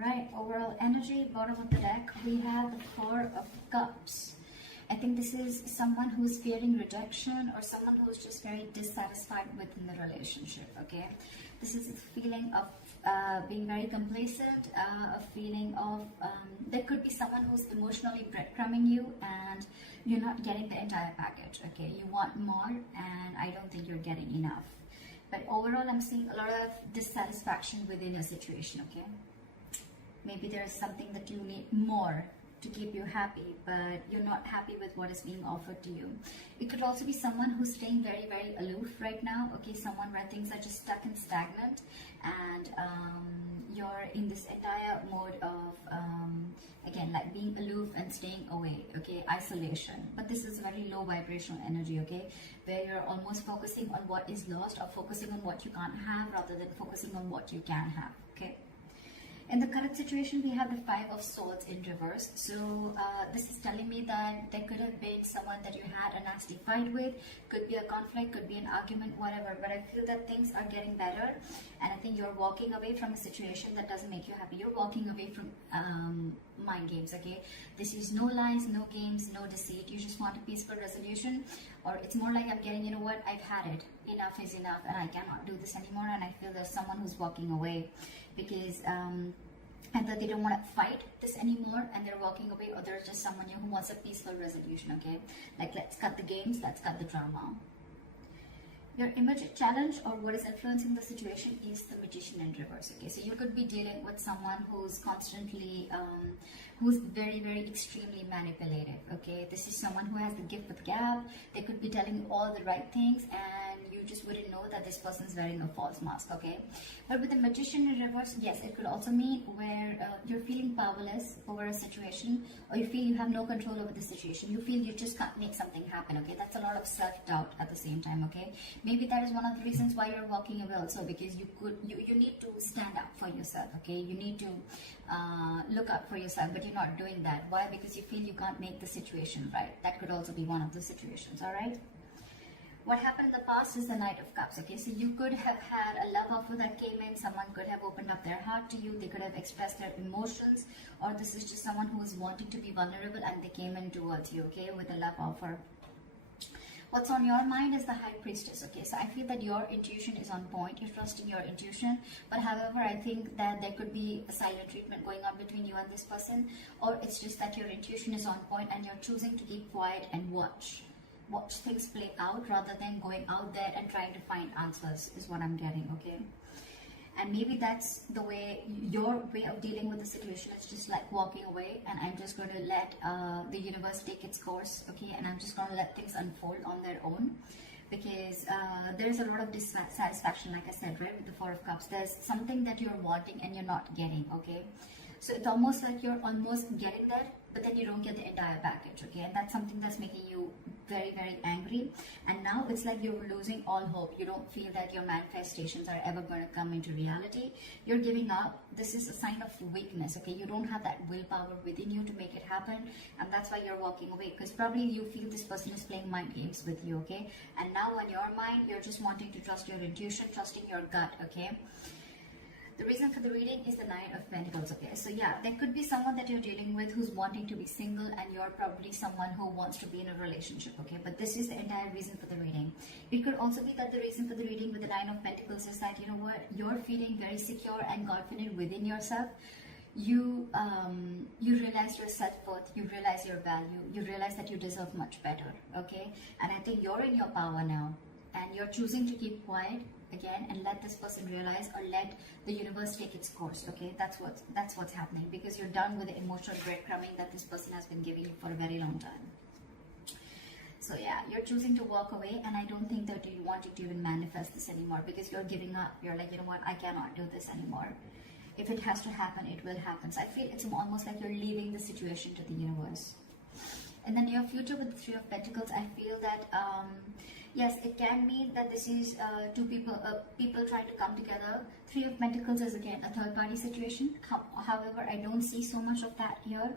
Alright, overall energy, bottom of the deck, we have the Four of Cups. I think this is someone who's fearing rejection or someone who's just very dissatisfied within the relationship, okay? This is a feeling of being very complacent, a feeling of, there could be someone who's emotionally breadcrumbing you and you're not getting the entire package, okay? You want more and I don't think you're getting enough. But overall, I'm seeing a lot of dissatisfaction within a situation, okay? Maybe there's something that you need more to keep you happy, but you're not happy with what is being offered to you. It could also be someone who's staying very, very aloof right now, okay? Someone where things are just stuck and stagnant, and you're in this entire mode of, again, like being aloof and staying away, okay? Isolation. But this is very low vibrational energy, okay? Where you're almost focusing on what is lost or focusing on what you can't have rather than focusing on what you can have, okay? In the current situation, we have the Five of Swords in reverse. So this is telling me that there could have been someone that you had a nasty fight with. Could be a conflict, could be an argument, whatever. But I feel that things are getting better. And I think you're walking away from a situation that doesn't make you happy. You're walking away from mind games, okay? This is no lies, no games, no deceit. You just want a peaceful resolution. Or it's more like I'm getting, you know what, I've had it. Enough is enough and I cannot do this anymore. And I feel there's someone who's walking away because either they don't want to fight this anymore and they're walking away, or there's just someone who wants a peaceful resolution, okay? Like, let's cut the games, let's cut the drama. Your immediate challenge or what is influencing the situation is the Magician in reverse, okay? So you could be dealing with someone who's constantly, who's very, very extremely manipulative, okay? This is someone who has the gift with gab. They could be telling you all the right things and you just wouldn't know that this person's wearing a false mask, okay? But with the Magician in reverse, yes, it could also mean where you're feeling powerless over a situation, or you feel you have no control over the situation. You feel you just can't make something happen, okay? That's a lot of self-doubt at the same time, okay? Maybe that is one of the reasons why you're walking away also, because you need to stand up for yourself, okay? You need to look out for yourself, but you're not doing that. Why? Because you feel you can't make the situation right. That could also be one of the situations, all right? What happened in the past is the Knight of Cups, okay? So you could have had a love offer that came in. Someone could have opened up their heart to you. They could have expressed their emotions, or this is just someone who is wanting to be vulnerable and they came in towards you, okay, with a love offer. What's on your mind is the High Priestess, okay? So I feel that your intuition is on point. You're trusting your intuition. But however, I think that there could be a silent treatment going on between you and this person. Or it's just that your intuition is on point and you're choosing to keep quiet and watch things play out rather than going out there and trying to find answers is what I'm getting, okay? And maybe that's the way, your way of dealing with the situation is just like walking away, and I'm just going to let the universe take its course, okay? And I'm just going to let things unfold on their own, because there's a lot of dissatisfaction, like I said, right, with the Four of Cups. There's something that you're wanting and you're not getting, okay? So it's almost like you're almost getting there, but then you don't get the entire package, okay? And that's something that's making you very, very angry. And now it's like you're losing all hope. You don't feel that your manifestations are ever going to come into reality. You're giving up. This is a sign of weakness, okay? You don't have that willpower within you to make it happen, and that's why you're walking away, because probably you feel this person is playing mind games with you, okay? And now on your mind, you're just wanting to trust your intuition, trusting your gut, okay? The reason for the reading is the Nine of Pentacles, okay? So yeah, there could be someone that you're dealing with who's wanting to be single, and you're probably someone who wants to be in a relationship, okay? But this is the entire reason for the reading. It could also be that the reason for the reading with the Nine of Pentacles is that, you know what, you're feeling very secure and confident within yourself. You realize your self-worth, you realize your value, you realize that you deserve much better, okay? And I think you're in your power now, and you're choosing to keep quiet again and let this person realize, or let the universe take its course, okay? That's what's happening, because you're done with the emotional breadcrumbing that this person has been giving you for a very long time. So yeah, you're choosing to walk away, and I don't think that you wanting to even manifest this anymore, because you're giving up. You're like, you know what, I cannot do this anymore. If it has to happen, it will happen. So I feel it's almost like you're leaving the situation to the universe. And then your future with the Three of Pentacles, I feel that yes, it can mean that this is two people trying to come together. Three of Pentacles is again a third party situation. However, I don't see so much of that here.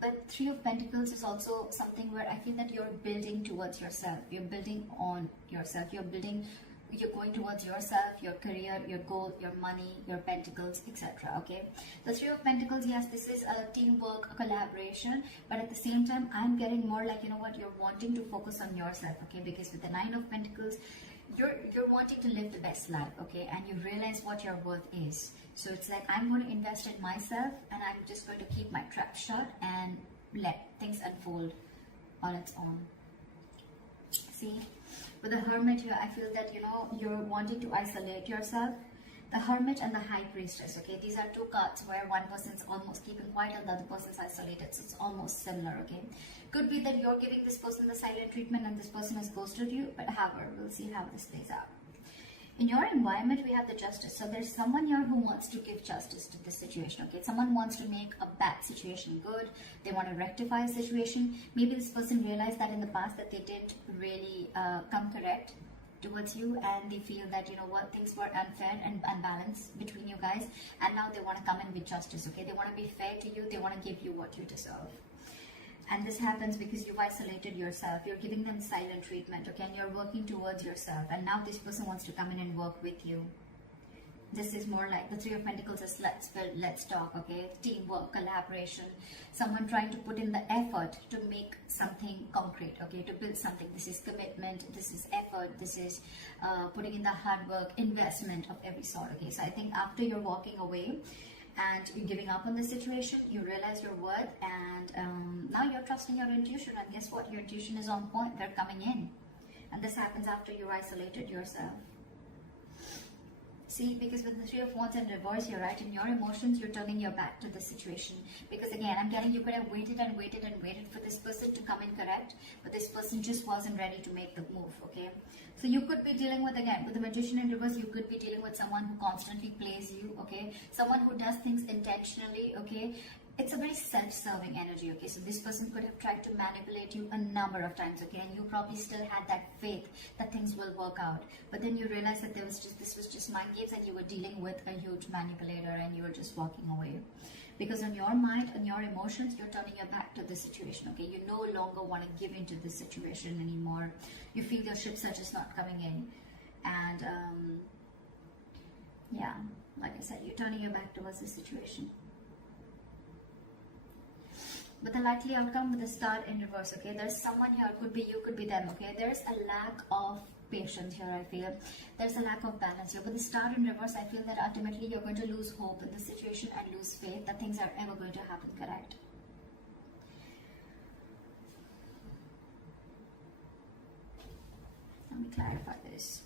But Three of Pentacles is also something where I feel that you're building towards yourself. You're building on yourself. You're building you're going towards yourself, your career, your goal, your money, your pentacles, etc. Okay, the Three of Pentacles, yes, this is a teamwork, a collaboration, but at the same time I'm getting more like, you know what, you're wanting to focus on yourself. Okay, because with the Nine of Pentacles, you're wanting to live the best life. Okay, and you realize what your worth is. So it's like, I'm going to invest in myself, and I'm just going to keep my trap shut and let things unfold on its own. See, with the Hermit here, I feel that, you know, you're wanting to isolate yourself. The Hermit and the High Priestess, okay, these are two cards where one person's almost keeping quiet and the other person's isolated, so it's almost similar. Okay, could be that you're giving this person the silent treatment and this person has ghosted you, but however, we'll see how this plays out. In your environment, we have the Justice. So there's someone here who wants to give justice to this situation. Okay, someone wants to make a bad situation good. They want to rectify a situation. Maybe this person realized that in the past that they didn't really come correct towards you, and they feel that, you know what, things were unfair and unbalanced between you guys, and now they want to come in with justice. Okay, they want to be fair to you. They want to give you what you deserve. And this happens because you've isolated yourself. You're giving them silent treatment, okay? And you're working towards yourself. And now this person wants to come in and work with you. This is more like the Three of Pentacles is let's build, let's talk, okay? Teamwork, collaboration. Someone trying to put in the effort to make something concrete, okay? To build something. This is commitment, this is effort, this is putting in the hard work, investment of every sort, okay? So I think after you're walking away, and you're giving up on the situation, you realize your worth, and now you're trusting your intuition, and guess what, your intuition is on point. They're coming in, and this happens after you isolated yourself. See, because with the Three of Wands in reverse here, right, in your emotions, you're turning your back to the situation. Because again, I'm getting you could have waited and waited and waited for this person to come in correct, but this person just wasn't ready to make the move, okay? So you could be dealing with, again, with the Magician in reverse, you could be dealing with someone who constantly plays you, okay? Someone who does things intentionally, okay? It's a very self-serving energy, okay? So this person could have tried to manipulate you a number of times, okay? And you probably still had that faith that things will work out. But then you realize that this was just mind games, and you were dealing with a huge manipulator, and you were just walking away. Because on your mind and your emotions, you're turning your back to the situation, okay? You no longer want to give into this situation anymore. You feel your ships are just not coming in. And, yeah, like I said, you're turning your back towards the situation. But the likely outcome with the Star in reverse, okay? There's someone here, could be you, could be them, okay? There's a lack of patience here, I feel. There's a lack of balance here. With the Star in reverse, I feel that ultimately you're going to lose hope in the situation and lose faith that things are ever going to happen correct. Let me clarify this.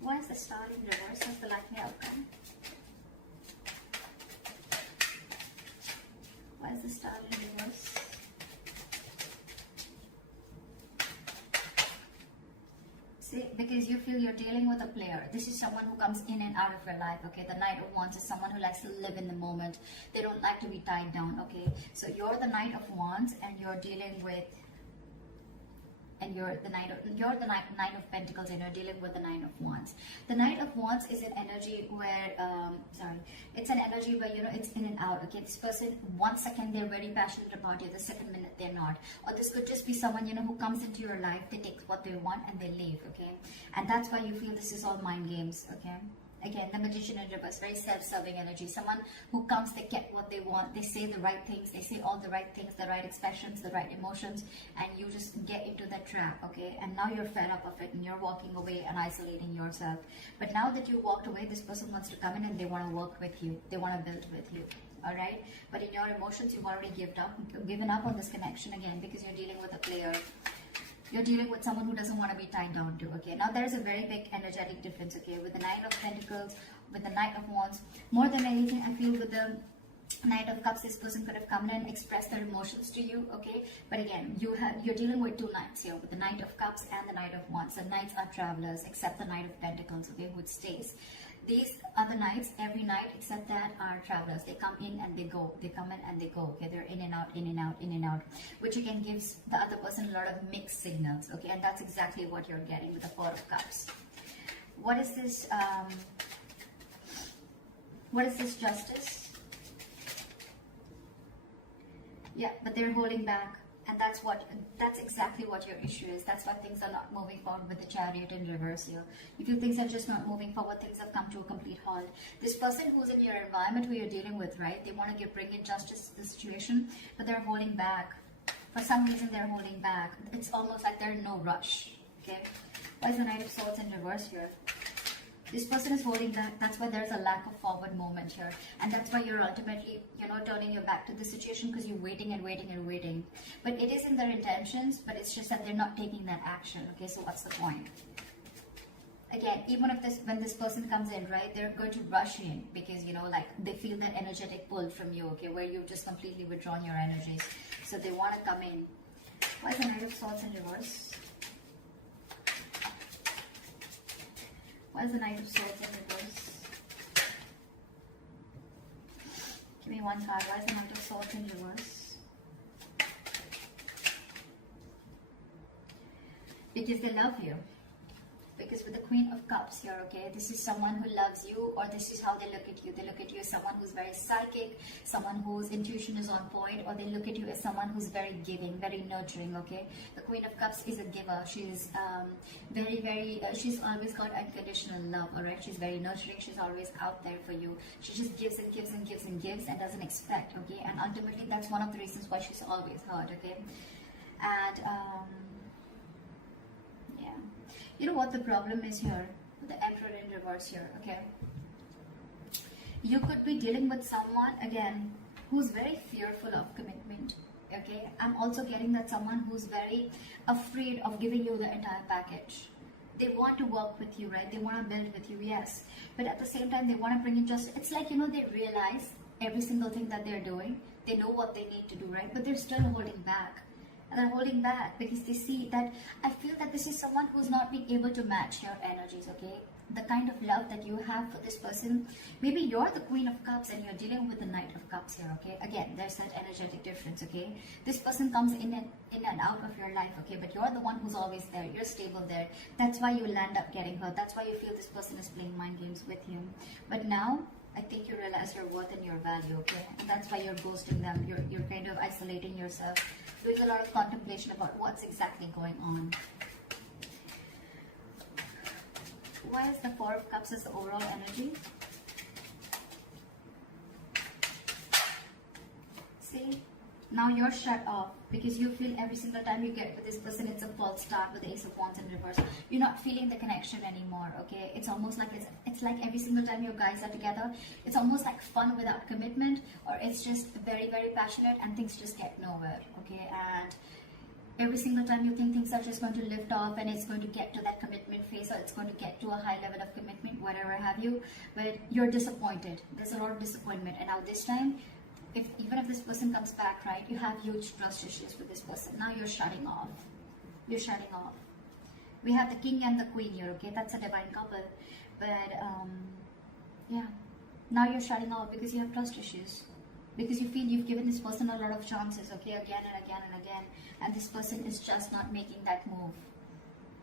Why is the Star in reverse as the likely outcome? Why is the Star in reverse? See, because you feel you're dealing with a player. This is someone who comes in and out of your life, okay? The Knight of Wands is someone who likes to live in the moment. They don't like to be tied down, okay? So you're the Knight of Wands, and you're dealing with, and you're the Knight of Pentacles, and you're dealing with the Knight of Wands. The Knight of Wands is an energy where, it's an energy where, you know, it's in and out, okay? This person, 1 second they're very passionate about you, the second minute they're not. Or this could just be someone, you know, who comes into your life, they take what they want and they leave, okay? And that's why you feel this is all mind games, okay? Again, the Magician in reverse, very self-serving energy. Someone who comes, they get what they want, they say the right things, they say all the right things, the right expressions, the right emotions, and you just get into that trap, okay? And now you're fed up of it, and you're walking away and isolating yourself. But now that you walked away, this person wants to come in and they want to work with you. They want to build with you, all right? But in your emotions, you've already given up on this connection again, because you're dealing with a player. You're dealing with someone who doesn't want to be tied down to, okay? Now there's a very big energetic difference, okay? With the Knight of Pentacles, with the Knight of Wands, more than anything, I feel with the Knight of Cups, this person could have come in and expressed their emotions to you, okay? But again, you're dealing with two Knights here, with the Knight of Cups and the Knight of Wands. The Knights are travelers, except the Knight of Pentacles, okay, who stays. These other Knights, every Knight except that, are travelers. They come in and they go. They come in and they go. Okay, they're in and out, in and out, in and out, which again gives the other person a lot of mixed signals. Okay, and that's exactly what you're getting with the Four of Cups. What is this? What is this Justice? Yeah, but they're holding back. And that's exactly what your issue is. That's why things are not moving forward with the Chariot in reverse here. You feel things are just not moving forward, things have come to a complete halt. This person who's in your environment, who you're dealing with, right, they want to bring in justice to the situation, but they're holding back. For some reason they're holding back. It's almost like they're in no rush. Okay, why is the Knight of Swords in reverse here? This person is holding back. That's why there's a lack of forward movement here. And that's why you're ultimately, turning your back to the situation, because you're waiting and waiting and waiting. But it is in their intentions, but it's just that they're not taking that action. Okay, so what's the point? Again, even if when this person comes in, right, they're going to rush in because, they feel that energetic pull from you, okay, where you've just completely withdrawn your energies. So they want to come in. Why is the Knight of Swords in reverse? Why is the Knight of Swords in reverse? Give me one card. Why is the Knight of Swords in reverse? Because they love you. Because with the Queen of Cups here, okay, this is someone who loves you, or this is how they look at you. They look at you as someone who's very psychic, someone whose intuition is on point, or they look at you as someone who's very giving, very nurturing, okay? The Queen of Cups is a giver. She's she's always got unconditional love, all right? She's very nurturing. She's always out there for you. She just gives and gives and gives and gives and doesn't expect, okay? And ultimately, that's one of the reasons why she's always hurt, okay? And, you know what the problem is here? The Emperor in reverse here, okay? You could be dealing with someone, again, who's very fearful of commitment, okay? I'm also getting that someone who's very afraid of giving you the entire package. They want to work with you, right? They want to build with you, yes. But at the same time, they want to bring in just, it's like, they realize every single thing that they're doing. They know what they need to do, right? But they're still holding back. And they're holding back because they see that, I feel that this is someone who's not being able to match your energies, okay? The kind of love that you have for this person. Maybe you're the Queen of Cups and you're dealing with the Knight of Cups here, okay? Again, there's that energetic difference, okay? This person comes in and out of your life, okay? But you're the one who's always there. You're stable there. That's why you land up getting hurt. That's why you feel this person is playing mind games with you. But now, I think you realize your worth and your value, okay? And that's why you're ghosting them. You're kind of isolating yourself, doing a lot of contemplation about what's exactly going on. Why is the Four of Cups as the overall energy? See? Now you're shut off because you feel every single time you get with this person, it's a false start with the Ace of Wands in reverse. You're not feeling the connection anymore, okay? It's almost like it's like every single time you guys are together, it's almost like fun without commitment, or it's just very, very passionate and things just get nowhere, okay? And every single time you think things are just going to lift off and it's going to get to that commitment phase, or it's going to get to a high level of commitment, whatever have you, but you're disappointed. There's a lot of disappointment. And now this time, even if this person comes back, right, you have huge trust issues with this person. Now you're shutting off. You're shutting off. We have the King and the Queen here, okay? That's a divine couple. But, yeah. Now you're shutting off because you have trust issues. Because you feel you've given this person a lot of chances, okay? Again and again and again. And this person is just not making that move.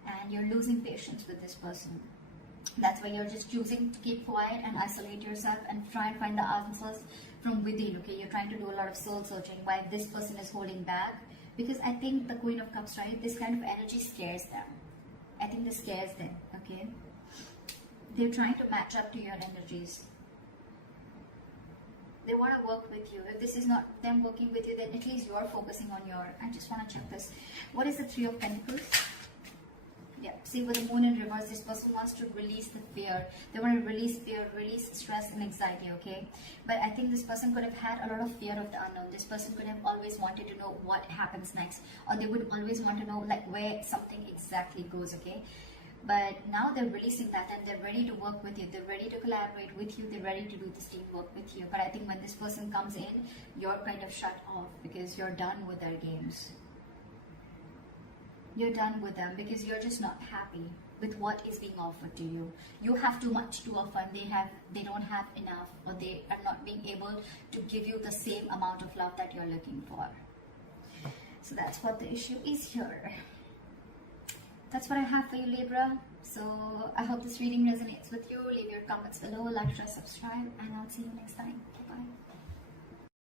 And you're losing patience with this person. That's why you're just choosing to keep quiet and isolate yourself and try and find the answers from within, okay? You're trying to do a lot of soul searching why this person is holding back. Because I think the Queen of Cups, right, this kind of energy scares them. I think this scares them, okay? They're trying to match up to your energies. They want to work with you. If this is not them working with you, then at least you're focusing on your... I just want to check this. What is the Three of Pentacles? Yeah, see, with the Moon in reverse, this person wants to release the fear. They want to release fear, release stress and anxiety, okay? But I think this person could have had a lot of fear of the unknown. This person could have always wanted to know what happens next. Or they would always want to know, like, where something exactly goes, okay? But now they're releasing that and they're ready to work with you. They're ready to collaborate with you. They're ready to do this teamwork with you. But I think when this person comes in, you're kind of shut off because you're done with their games. You're done with them because you're just not happy with what is being offered to you. You have too much to offer and they don't have enough, or they are not being able to give you the same amount of love that you're looking for. So that's what the issue is here. That's what I have for you, Libra. So I hope this reading resonates with you. Leave your comments below, like, share, subscribe, and I'll see you next time. Bye-bye.